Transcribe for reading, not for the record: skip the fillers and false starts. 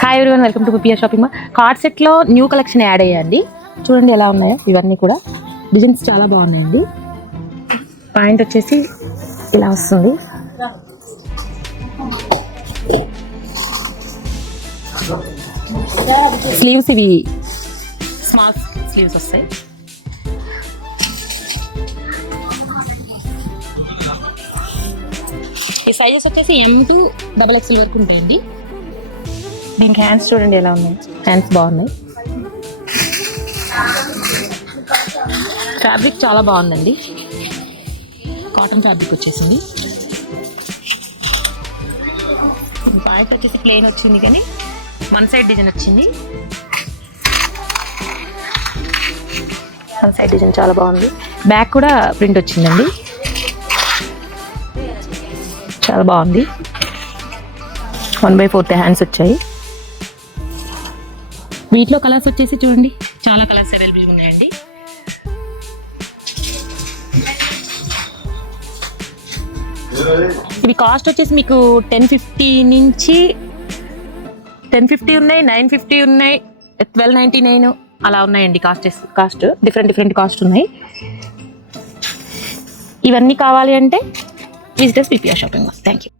Hi everyone, welcome to PPR shopping mall. Card సెట్లో new collection add అయ్యండి. చూడండి ఎలా ఉన్నాయో ఇవన్నీ కూడా. డిజైన్స్ చాలా బాగున్నాయండి. పాయింట్ వచ్చేసి ఇలా వస్తుంది. స్లీవ్స్ ఇవి స్మాల్ స్లీవ్స్ వస్తాయి. ఈ సైజెస్ వచ్చేసి M2 XXL వరకు ఉంటాయండి. దీనికి హ్యాండ్స్ చూడండి ఎలా ఉన్నాయి. హ్యాండ్స్ బాగున్నాయి. ఫ్యాబ్రిక్ చాలా బాగుందండి. కాటన్ ఫ్యాబ్రిక్ వచ్చేసింది. పాయింట్ వచ్చేసి ప్లెయిన్ వచ్చింది కానీ వన్ సైడ్ డిజైన్ వచ్చింది. వన్ సైడ్ డిజైన్ చాలా బాగుంది. బ్యాక్ కూడా ప్రింట్ వచ్చిందండి. చాలా బాగుంది. 1/4 హ్యాండ్స్ వచ్చాయి. వీటిలో కలర్స్ వచ్చేసి చూడండి చాలా కలర్స్ అవైలబుల్గా ఉన్నాయండి. ఇవి కాస్ట్ వచ్చేసి మీకు 1050 నుంచి 1050 ఉన్నాయి, 950 ఉన్నాయి, 1299 అలా ఉన్నాయండి. కాస్ట్ డిఫరెంట్ కాస్ట్ ఉన్నాయి. ఇవన్నీ కావాలి అంటే visitors PPR shopping mall. Thank you.